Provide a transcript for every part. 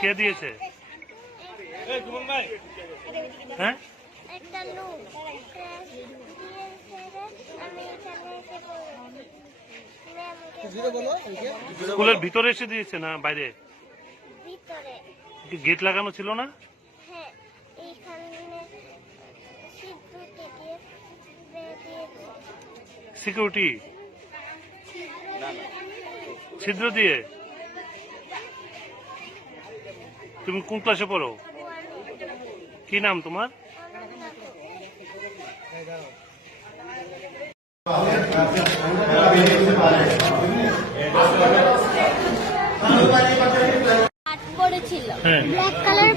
কে দিয়েছে? হ্যাঁ, স্কুলের ভিতরে এসে দিয়েছে না বাইরে? গেট লাগানো ছিল না? সিকিউরিটি ছিদ্র দিয়ে? তুমি কোন ক্লাসে পড়ো? কি নাম তোমার?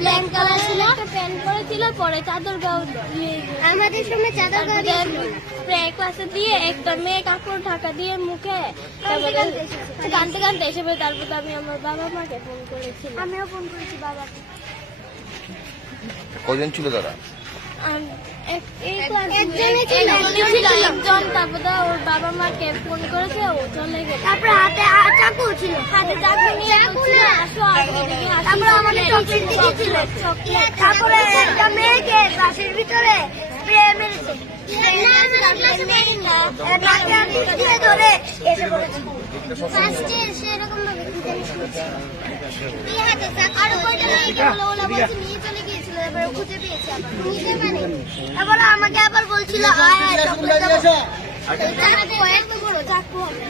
ব্ল্যাক কালার ছিল, প্যান্ট পরেছিল, পরে চাদর গাও আমাদের সময় চাদর গাও ক্লাসে দিয়ে একটা মেয়ে কাপড় ঢাকা দিয়ে মুখে কানতে কানতে এসে তারপর আমি আমার বাবা মাকে ফোন করেছিলাম। আমিও ফোন করেছি বাবাকে। কজন ছিল তারা? একজন, তারপরে ওর বাবা মাকে ফোন করেছে, ও চলে গেছে। তারপরে হাতে চাকু ছিল, হাতে চাকু নিয়ে আসো তারপরে আমাদের চকলেট দিয়েছিল, তারপরে একটা মেয়েকে বাসের ভিতরে স্প্রে মেরেছে, ধরে এসে পড়েছে। ফার্স্টে সেরকম ভাবে আরো কয়টা মেয়েকে বলে ওরা বলছে নিয়ে চলে গিয়েছিল, এবার খুঁজে পেয়েছে এবার আমাকে আবার বলছিল কয়েক বড় চাকু হবে।